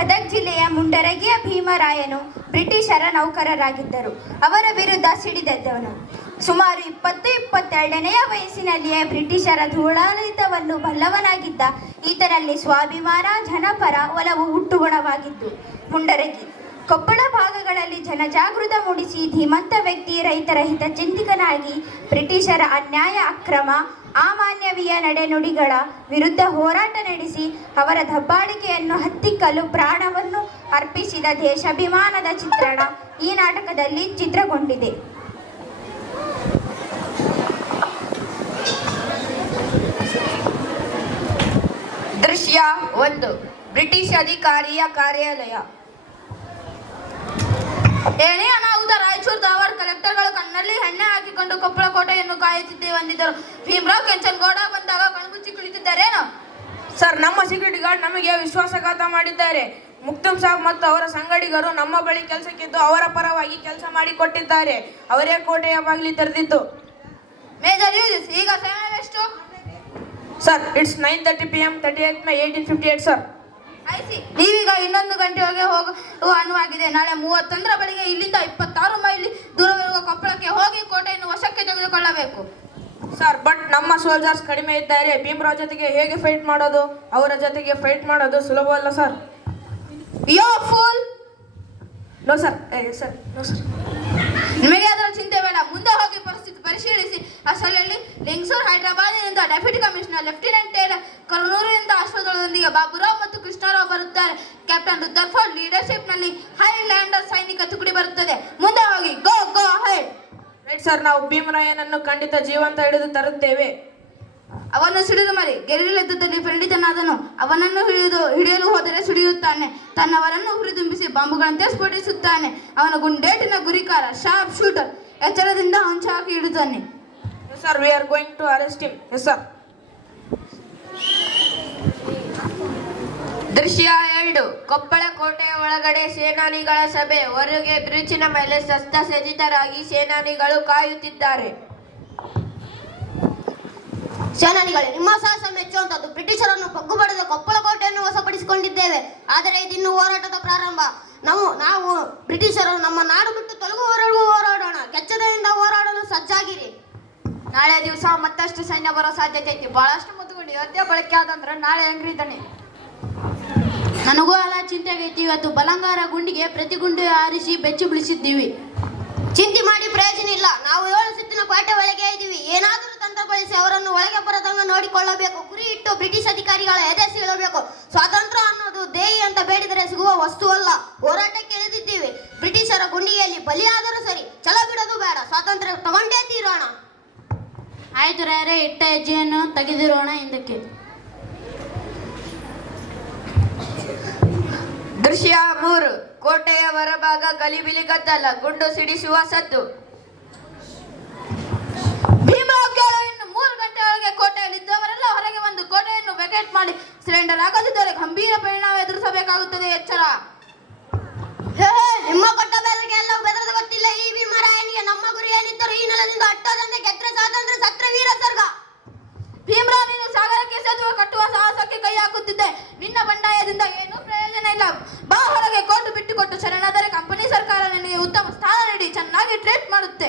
ಗದಗ ಜಿಲ್ಲೆಯ ಮುಂಡರಗಿಯ ಭೀಮರಾಯನು ಬ್ರಿಟಿಷರ ನೌಕರರಾಗಿದ್ದರು. ಅವರ ವಿರುದ್ಧ ಸಿಡಿದೆದ್ದವನು. ಸುಮಾರು 22ನೆಯ ವಯಸ್ಸಿನಲ್ಲಿಯೇ ಬ್ರಿಟಿಷರ ಧೂಳಾಡಳಿತವನ್ನು ಬಲ್ಲವನಾಗಿದ್ದ ಈತನಲ್ಲಿ ಸ್ವಾಭಿಮಾನ, ಜನಪರ ಒಲವು ಹುಟ್ಟುಗುಣವಾಗಿದ್ದು. ಮುಂಡರಗಿ ಕೊಪ್ಪಳ ಭಾಗಗಳಲ್ಲಿ ಜನಜಾಗೃತ ಮೂಡಿಸಿ ಧೀಮಂತ ವ್ಯಕ್ತಿ, ರೈತರ ಹಿತಚಿಂತಕನಾಗಿ ಬ್ರಿಟಿಷರ ಅನ್ಯಾಯ, ಅಕ್ರಮ, ಅಮಾನವೀಯ ನಡೆನುಡಿಗಳ ವಿರುದ್ಧ ಹೋರಾಟ ನಡೆಸಿ ಅವರ ದಬ್ಬಾಳಿಕೆಯನ್ನು ಹತ್ತಿಕ್ಕಲು ಪ್ರಾಣವನ್ನು ಅರ್ಪಿಸಿದ ದೇಶಾಭಿಮಾನದ ಚಿತ್ರಣ ಈ ನಾಟಕದಲ್ಲಿ ಚಿತ್ರಗೊಂಡಿದೆ. ದೃಶ್ಯ 1. ಬ್ರಿಟಿಷ್ ಅಧಿಕಾರಿಯ ಕಾರ್ಯಾಲಯ. ಏನೇ ಅನಾಹುತ! ರಾಯಚೂರು ಧಾರವಾಡ ಕಲೆಕ್ಟರ್ಗಳು ಕಣ್ಣಲ್ಲಿ ಎಣ್ಣೆ ಹಾಕಿಕೊಂಡು ಕೊಪ್ಪಳ ಕೋಟೆಯನ್ನು ಕಾಯುತ್ತಿದ್ದೇವೆ ಅಂದಿದ್ದರು. ಭೀಮರಾವ್ ಕೆಂಚನಗೌಡ ಬಂದಾಗ ಕಣ್ಮುಚ್ಚಿ ಕುಳಿತಿದ್ದಾರೇನು? ಸರ್, ನಮ್ಮ ಸೆಕ್ಯೂರಿಟಿ ಗಾರ್ಡ್ ನಮಗೆ ವಿಶ್ವಾಸಘಾತ ಮಾಡಿದ್ದಾರೆ. ಮುಕ್ತುಂ ಸಾಬ್ ಮತ್ತು ಅವರ ಸಂಗಡಿಗರು ನಮ್ಮ ಬಳಿ ಕೆಲಸಕ್ಕಿದ್ದು ಅವರ ಪರವಾಗಿ ಕೆಲಸ ಮಾಡಿಕೊಟ್ಟಿದ್ದಾರೆ. ಅವರೇ ಕೋಟೆಯ ಬಾಗಿಲು ತೆರೆದಿದ್ದು. ಮೇಜರ್ ಯೂಸ್, ಈಗ ಸಮಯವೆಷ್ಟು? Sir, it's 9:30 PM 38 May 1858 sir. I see, ನೀವೀಗ 1 ಗಂಟೆಯೊಳಗೆ ಹೋಗುವ ಅನುವಾಗಿದೆ. ನಾಳೆ 30 ಬೆಳಿಗ್ಗೆ ಇಲ್ಲಿಂದ 26 ಮೈಲಿ ದೂರವಿರುವ ಕೊಪ್ಪಳಕ್ಕೆ ಹೋಗಿ ಕೋಟೆಯನ್ನು ವಶಕ್ಕೆ ತೆಗೆದುಕೊಳ್ಳಬೇಕು. ಸರ್, ಬಟ್ ನಮ್ಮ ಸೋಲ್ಜರ್ಸ್ ಕಡಿಮೆ ಇದ್ದಾರೆ. ಭೀಮರಾವ್ ಜೊತೆಗೆ ಹೇಗೆ ಫೈಟ್ ಮಾಡೋದು? ಅವರ ಜೊತೆಗೆ ಫೈಟ್ ಮಾಡೋದು ಸುಲಭವಲ್ಲ sir. Yo fool! No sir, sir no sir. ನಿಮಗೆ ಅದರ ಚಿಂತೆ ಬೇಡ. ಮುಂದೆ ಹೋಗಿ ಪರಿಸ್ಥಿತಿ ಪರಿಶೀಲಿಸಿ. ಅಷ್ಟರಲ್ಲಿ ಲಿಂಗಸೂರ್ ಹೈದರಾಬಾದಿನಿಂದ ಡೆಪ್ಯೂಟಿ ಕಮಿಷನರ್ ಲೆಫ್ಟಿನೆಂಟ್ ಟೇಲರ್, ಕರ್ನೂರಿನಿಂದ ಅಶ್ವದಳದೊಂದಿಗೆ ಬಾಬುರಾವ್ ಮತ್ತು ಕೃಷ್ಣರಾವ್ ಬರುತ್ತಾರೆ. ಕ್ಯಾಪ್ಟನ್ ರುದರ್ಫೋರ್ಡ್ ಲೀಡರ್ಶಿಪ್ನಲ್ಲಿ ಹೈಲ್ಯಾಂಡರ್ ಸೈನಿಕ ತುಕಡಿ ಬರುತ್ತದೆ. ಮುಂದೆ ಹೋಗಿ. ಗೋ ಗೋ ಹೆಡ್. ರೈಟ್ ಸರ್, ನಾವು ಭೀಮರಾಯನನ್ನು ಖಂಡಿತ ಜೀವಂತ ಹಿಡಿದು ತರುತ್ತೇವೆ. ಅವನು ಸಿಡಿದು ಮರಿ ಗೆರಿಲ್ಲ ಯುದ್ಧದಲ್ಲಿ ಪಂಡಿತನಾದನು. ಅವನನ್ನು ಹಿಡಿಯಲು ಹೋದರೆ ಸಿಡಿಯುತ್ತಾನೆ. ತನ್ನವರನ್ನು ಹುರಿದುಂಬಿಸಿ ಬಾಂಬುಗಳಂತೆ ಸ್ಫೋಟಿಸುತ್ತಾನೆ. ಅವನ ಗುಂಡೇಟಿನ ಗುರಿಕಾರ, ಶಾರ್ಪ್ ಶೂಟರ್. ಎಚ್ಚರದಿಂದ ಅಂಚು ಹಾಕಿ ಇಡುತ್ತಾನೆ. Sir, we are going to arrest him. Yes sir. ದೃಶ್ಯ 2. ಕೊಪ್ಪಳ ಕೋಟೆಯ ಒಳಗಡೆ ಸೇನಾನಿಗಳ ಸಭೆ. ಹೊರಗೆ ಬ್ರಿಡ್ಜಿನ ಮೇಲೆ ಶಸ್ತ್ರಸಜ್ಜಿತರಾಗಿ ಸೇನಾನಿಗಳು ಕಾಯುತ್ತಿದ್ದಾರೆ. ಸೇನಾನಿಗಳೇ, ನಿಮ್ಮ ಸಾಹಸ ಮೆಚ್ಚುವಂಥದ್ದು. ಬ್ರಿಟಿಷರನ್ನು ಬಗ್ಗು ಬಡಿದು ಕೊಪ್ಪಳ ಕೋಟೆಯನ್ನು ವಶಪಡಿಸಿಕೊಂಡಿದ್ದೇವೆ. ಆದರೆ ಇದಿನ್ನು ಹೋರಾಟದ ಪ್ರಾರಂಭ. ನಾವು ಬ್ರಿಟಿಷರು ನಮ್ಮ ನಾಡು ಬಿಟ್ಟು ತೊಲಗುವವರೆಗೂ ಹೋರಾಡೋಣ. ಕೆಚ್ಚದೆಯಿಂದ ಹೋರಾಡಲು ಸಜ್ಜಾಗಿರಿ. ನಾಳೆ ದಿವಸ ಮತ್ತಷ್ಟು ಸೈನ್ಯ ಬರೋ ಸಾಧ್ಯತೆ ಐತಿ. ಬಹಳಷ್ಟು ಮುದ್ದುಗುಂಡು ಇವತ್ತೇ ಬಳಕೆ ಆದಂದ್ರೆ ನಾಳೆ ಹೆಂಗ್ರಿದ್ದಾನೆ. ನನಗೂ ಎಲ್ಲ ಚಿಂತೆ ಆಗೈತಿ. ಇವತ್ತು ಬಲಂಗಾರ ಗುಂಡಿಗೆ ಪ್ರತಿ ಗುಂಡು ಹಾರಿಸಿ ಬೆಚ್ಚಿ ಬಿಡಿಸಿದ್ದೀವಿ. ಚಿಂತೆ ಮಾಡಿ ಪ್ರಯೋಜನ ಇಲ್ಲ. ನಾವು 7 ಸುತ್ತಿನ ಕೋಟೆ ಒಳಗೆ ಇದ್ದೀವಿ. ಏನಾದರೂ ತಂತ್ರ ಬಳಸಿ ಅವರನ್ನು ಒಳಗೆ ಬರದಂಗ ನೋಡಿಕೊಳ್ಳಬೇಕು. ಗುರಿ ಇಟ್ಟು ಬ್ರಿಟಿಷ್ ಅಧಿಕಾರಿಗಳ ಎದೆ ಸೀಳಬೇಕು. ಸ್ವಾತಂತ್ರ್ಯ ಅನ್ನೋದು ದೇಹಿ ಅಂತ ಬೇಡಿದರೆ ಸಿಗುವ ವಸ್ತು ಅಲ್ಲ. ಹೋರಾಟಕ್ಕೆ ಇಳಿದಿದ್ದೀವಿ. ಬ್ರಿಟಿಷರ ಗುಂಡಿಗೆಯಲ್ಲಿ ಬಲಿಯಾದರೂ ಸರಿ, ಛಲ ಬಿಡೋದು ಬೇಡ. ಸ್ವಾತಂತ್ರ್ಯ ತಗೊಂಡೇ ತೀರೋಣ. ಆಯ್ತು ರಾಯರೇ, ಇಟ್ಟ ಹೆಜ್ಜೆಯನ್ನು ತೆಗೆದಿರೋಣ ಹಿಂದಕ್ಕೆ. ದೃಶ್ಯ 3. ಕೋಟೆಯ ಹೊರಭಾಗ ಗಲಿಬಿಲಿ ಗದ್ದಲ, ಗುಂಡು ಸಿಡಿಸುವ ಸದ್ದು. ಭೀಮರಾವ್ ಕೇಳು, ಇನ್ನು 3 ಗಂಟೆಯೊಳಗೆ ಕೋಟೆಯಲ್ಲಿದ್ದವರೆಲ್ಲ ಹೊರಗೆ ಬಂದು ಕೋಟೆಯನ್ನು ವೆಕೇಟ್ ಮಾಡಿ ಸಿಲಿಂಡರ್ ಆಗದಿದ್ದರೆ ಗಂಭೀರ ಪರಿಣಾಮ ಎದುರಿಸಬೇಕಾಗುತ್ತದೆ. ಎಚ್ಚರ. ನಿಮ್ಮ ಕೊಟ್ಟ ಬೆದರಿಗೆ ಎಲ್ಲ ಬೆದರದ ಗೊತ್ತಿಲ್ಲ ಈ ಭೀಮರಾಯನಿಗೆ. ನಮ್ಮ ಗುರಿ ಏನಿದ್ದರೂ ಈ ನೆಲದಿಂದ ಅಟ್ಟದಂತೆ ಗೆದ್ರೆ ಸ್ವಾತಂತ್ರ್ಯ, ಸತ್ರ ವೀರ ಸ್ವರ್ಗ. ಭೀಮರಾವ್, ನೀನು ಸಾಗರಕ್ಕೆ ಸೇತುವೆ ಕಟ್ಟುವ ಸಾಹಸಕ್ಕೆ ಕೈ ಹಾಕುತ್ತಿದ್ದೆ. ನಿನ್ನ ಬಂಡಾಯದಿಂದ ಏನೂ ಪ್ರಯೋಜನ ಇಲ್ಲ. ಬಾ ಹೊರಗೆ. ಕೋಟು ಬಿಟ್ಟುಕೊಟ್ಟು ಶರಣಾದರೆ ಕಂಪನಿ ಸರ್ಕಾರ ನಿನಗೆ ಉತ್ತಮ ಸ್ಥಾನ ನೀಡಿ ಚೆನ್ನಾಗಿ ಟ್ರೀಟ್ ಮಾಡುತ್ತೆ.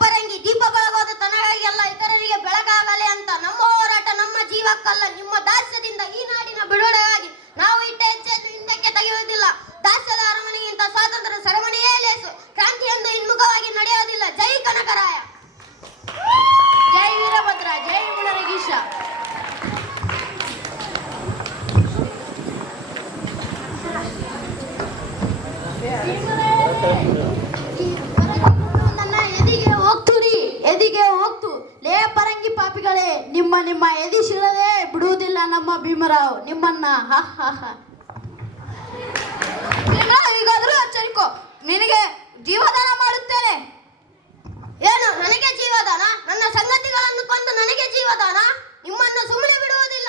ಪರಂಗಿ, ದೀಪ ಬೆಳಗೋದ ತನಗಳಿಗೆಲ್ಲ ಇತರರಿಗೆ ಬೆಳಗಾಗಲಿ ಅಂತ. ನಮ್ಮ ಹೋರಾಟ ನಮ್ಮ ಜೀವಕ್ಕಲ್ಲ, ನಿಮ್ಮ ದಾಸ್ಯದಿಂದ ಈ ನಾಡಿನ ಬಿಡುಗಡೆಗಾಗಿ ನಾವು ಇಟ್ಟ ಹೆಜ್ಜೆಯನ್ನು ಹಿಂದಕ್ಕೆ ತೆಗೆಯುವುದಿಲ್ಲ. ದಾಸ್ಯದ ಅರಮನೆಗಿಂತ ಸ್ವಾತಂತ್ರ್ಯ ಸರಮನೆಯೇ ಲೇಸು. ಕ್ರಾಂತಿಯೊಂದು ಹಿನ್ಮುಖವಾಗಿ ನಡೆಯೋದಿಲ್ಲ. ಜೈ ಕನಕರಾಯ. ಜೈ ವೀರಭದ್ರ. ಜೈ ಮುಳರಗೀಶ. ನನ್ನ ಎದಿಗೆ ಹೋಗ್ತು ಲೇ ಪರಂಗಿ ಪಾಪಿಗಳೇ. ನಿಮ್ಮ ಎದಿ ಶಿಳದೆ ಬಿಡುವುದಿಲ್ಲ ನಮ್ಮ ಭೀಮರಾವ್ ನಿಮ್ಮನ್ನ. ಈಗಾದರೂ ಎಚ್ಚರಿಕೋ, ನಿನಗೆ ಜೀವದಾನ ಮಾಡುತ್ತೇನೆ. ಏನು ನನಗೆ ಜೀವದಾನ? ನನ್ನ ಸಂಗತಿಗಳನ್ನು ಕೊಂದು ನನಗೆ ಜೀವದಾನ? ನಿಮ್ಮನ್ನು ಸುಮ್ಮನೆ ಬಿಡುವುದಿಲ್ಲ.